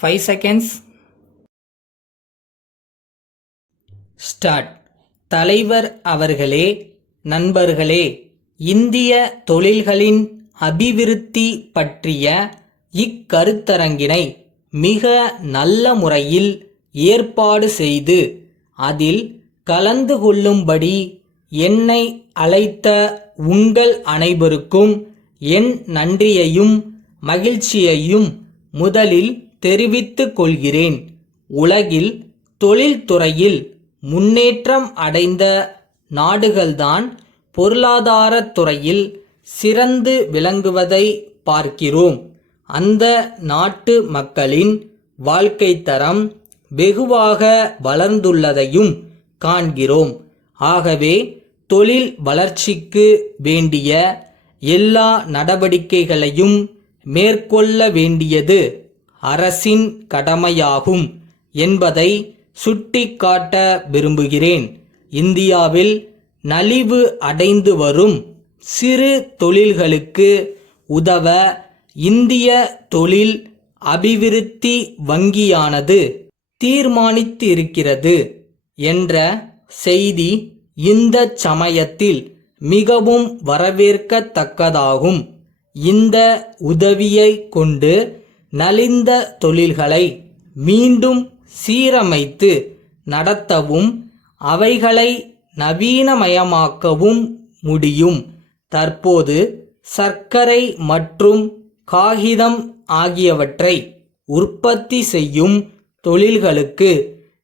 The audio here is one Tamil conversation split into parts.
5 seconds. ஸ்டார்ட். தலைவர் அவர்களே, நண்பர்களே, இந்திய தொழில்களின் அபிவிருத்தி பற்றிய இக்கருத்தரங்கினை மிக நல்ல முறையில் ஏற்பாடு செய்து அதில் கலந்து கொள்ளும்படி என்னை அழைத்த உங்கள் அனைவருக்கும் என் நன்றியையும் மகிழ்ச்சியையும் முதலில் தெரிவித்துக் கொள்கிறேன். உலகில் தொழில்துறையில் முன்னேற்றம் அடைந்த நாடுகள்தான் பொருளாதாரத் துறையில் சிறந்து விளங்குவதை பார்க்கிறோம். அந்த நாட்டு மக்களின் வாழ்க்கை தரம் வெகுவாக வளர்ந்துள்ளதையும் காண்கிறோம். ஆகவே தொழில் வளர்ச்சிக்கு வேண்டிய எல்லா நடவடிக்கைகளையும் மேற்கொள்ள வேண்டியது அரசின் கடமையாகும் என்பதை சுட்டிக்காட்ட விரும்புகிறேன். இந்தியாவில் நலிவு அடைந்து வரும் சிறு தொழில்களுக்கு உதவ இந்திய தொழில் அபிவிருத்தி வங்கியானது தீர்மானித்திருக்கிறது என்ற செய்தி இந்த சமயத்தில் மிகவும் வரவேற்கத்தக்கதாகும். இந்த உதவியை கொண்டு நலிந்த தொழில்களை மீண்டும் சீரமைத்து நடத்தவும் அவைகளை நவீனமயமாக்கவும் முடியும். தற்போது சர்க்கரை மற்றும் காகிதம் ஆகியவற்றை உற்பத்தி செய்யும் தொழில்களுக்கு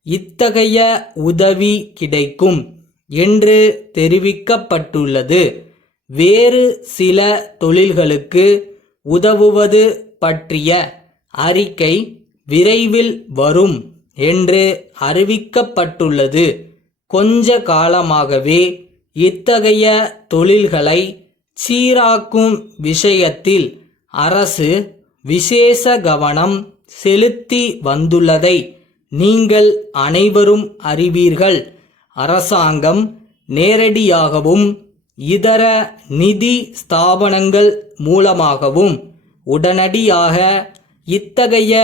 இத்தகைய உதவி கிடைக்கும் என்று தெரிவிக்கப்பட்டுள்ளது. வேறு சில தொழில்களுக்கு உதவுவது பற்றிய அறிக்கை விரைவில் வரும் என்று அறிவிக்கப்பட்டுள்ளது. கொஞ்ச காலமாகவே இத்தகைய தொழில்களை சீராக்கும் விஷயத்தில் அரசு விசேஷ கவனம் செலுத்தி வந்துள்ளதை நீங்கள் அனைவரும் அறிவீர்கள். அரசாங்கம் நேரடியாகவும் இதர நிதி ஸ்தாபனங்கள் மூலமாகவும் உடனடியாக இத்தகைய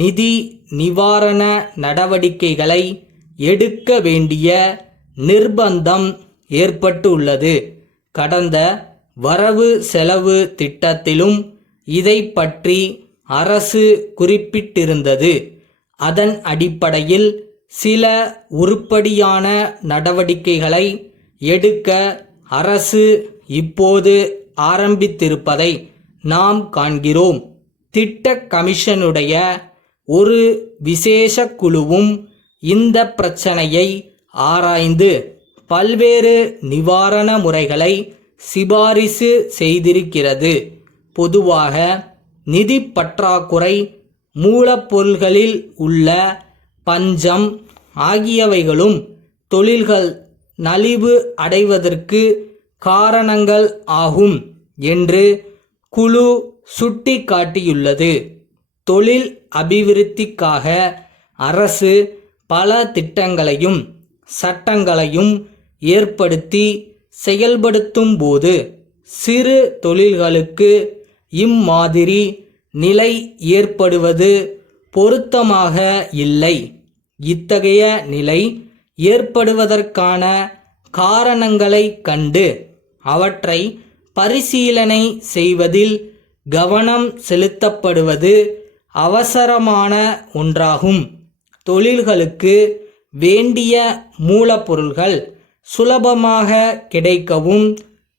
நிதி நிவாரண நடவடிக்கைகளை எடுக்க வேண்டிய நிர்பந்தம் ஏற்பட்டுள்ளது. கடந்த வரவு செலவு திட்டத்திலும் இதை பற்றி அரசு குறிப்பிட்டிருந்தது. அதன் அடிப்படையில் சில உருப்படியான நடவடிக்கைகளை எடுக்க அரசு இப்போது ஆரம்பித்திருப்பதை நாம் காண்கிறோம். திட்ட கமிஷனுடைய ஒரு விசேஷ குழுவும் இந்த பிரச்சனையை ஆராய்ந்து பல்வேறு நிவாரண முறைகளை சிபாரிசு செய்திருக்கிறது. பொதுவாக நிதி பற்றாக்குறை, மூலப்பொருள்களில் உள்ள பஞ்சம் ஆகியவைகளும் தொழில்கள் நலிவு அடைவதற்கு காரணங்கள் ஆகும் என்று குழு சுட்டிக்காட்டியுள்ளது. தொழில் அபிவிருத்திக்காக அரசு பல திட்டங்களையும் சட்டங்களையும் ஏற்படுத்தி செயல்படுத்தும் போது சிறு தொழில்களுக்கு இம்மாதிரி நிலை ஏற்படுவது பொருத்தமாக இல்லை. இத்தகைய நிலை ஏற்படுவதற்கான காரணங்களை கண்டு அவற்றை பரிசீலனை செய்வதில் கவனம் செலுத்தப்படுவது அவசரமான ஒன்றாகும். தொழில்களுக்கு வேண்டிய மூலப்பொருள்கள் சுலபமாக கிடைக்கவும்,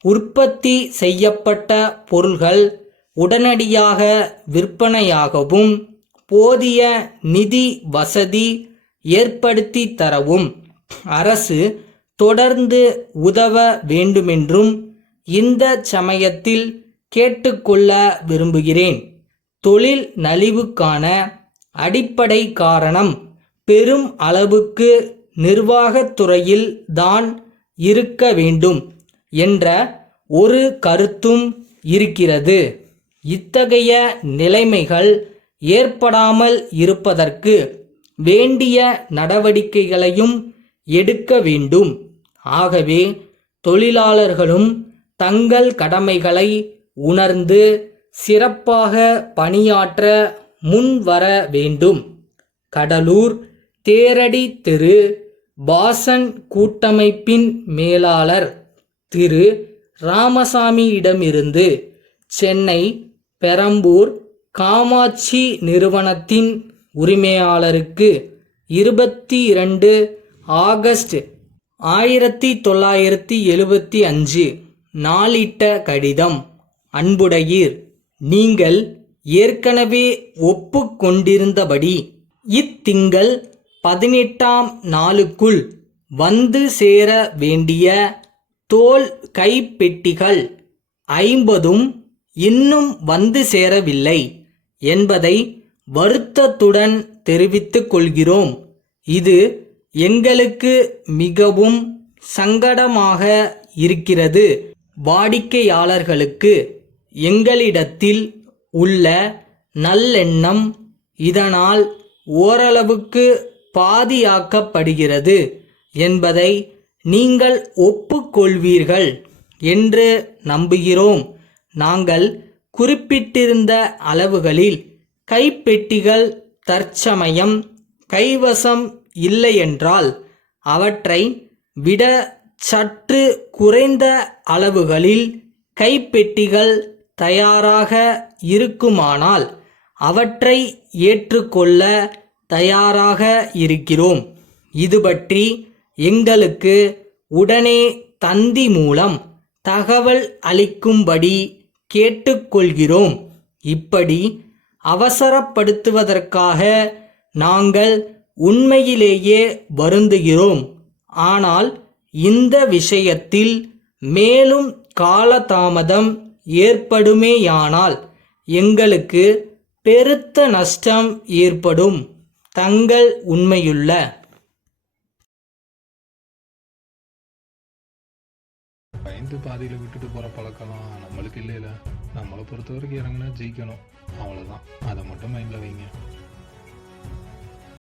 உற்பத்தி செய்யப்பட்ட பொருள்கள் உடனடியாக விற்பனையாகவும் போதிய நிதி வசதி ஏற்படுத்தி தரவும் அரசு தொடர்ந்து உதவ வேண்டுமென்றும் இந்த சமயத்தில் கேட்டுக்கொள்ள விரும்புகிறேன். தொழில் நலிவுக்கான அடிப்படை காரணம் பெரும் அளவுக்கு நிர்வாகத்துறையில் தான் இருக்க வேண்டும் என்ற ஒரு கருத்தும் இருக்கிறது. இத்தகைய நிலைமைகள் ஏற்படாமல் இருப்பதற்கு வேண்டிய நடவடிக்கைகளையும் எடுக்க வேண்டும். ஆகவே தொழிலாளர்களும் தங்கள் கடமைகளை உணர்ந்து சிறப்பாக பணியாற்ற முன்வர வேண்டும். கடலூர் தேரடி தெரு பாசன் கூட்டமைப்பின் மேலாளர் திரு ராமசாமியிடமிருந்து சென்னை பெரம்பூர் காமாட்சி நிறுவனத்தின் உரிமையாளருக்கு 22 ஆகஸ்ட் 1975 நாளிட்ட கடிதம். அன்புடையீர், நீங்கள் ஏற்கனவே ஒப்புக்கொண்டிருந்தபடி இத்திங்கள் 18ஆம் நாளுக்குள் வந்து சேர வேண்டிய தோல் கைப்பெட்டிகள் 50 இன்னும் வந்து சேரவில்லை என்பதை வருத்தத்துடன் தெரிவித்துக் கொள்கிறோம். இது எங்களுக்கு மிகவும் சங்கடமாக இருக்கிறது. வாடிக்கையாளர்களுக்கு எங்களிடத்தில் உள்ள நல்லெண்ணம் இதனால் ஓரளவுக்கு பாதியாக்கப்படுகிறது என்பதை நீங்கள் ஒப்புக்கொள்வீர்கள் என்று நம்புகிறோம். நாங்கள் குறிப்பிட்டிருந்த அளவுகளில் கைப்பெட்டிகள் தற்சமயம் கைவசம் இல்லையென்றால் அவற்றை விட சற்று குறைந்த அளவுகளில் கைப்பெட்டிகள் தயாராக இருக்குமானால் அவற்றை ஏற்றுக்கொள்ள தயாராக இருக்கிறோம். இது பற்றி எங்களுக்கு உடனே தந்தி மூலம் தகவல் அளிக்கும்படி கேட்டுக்கொள்கிறோம். இப்படி அவசரப்படுத்துவதற்காக நாங்கள் உண்மையிலேயே வருந்துகிறோம். ஆனால் இந்த விஷயத்தில் மேலும் காலதாமதம் ஏற்படுமேயானால் எங்களுக்கு பெருத்த நஷ்டம் ஏற்படும். தங்கள் உண்மையுள்ள பயந்து பாதியில் விட்டுட்டு போகிற பழக்கலாம் நம்மளுக்கு இல்லைல்ல. நம்மளை பொறுத்த வரைக்கும் இறங்கினா ஜெயிக்கணும், அவ்வளோதான். அதை மட்டும் மைண்டில் வைங்க.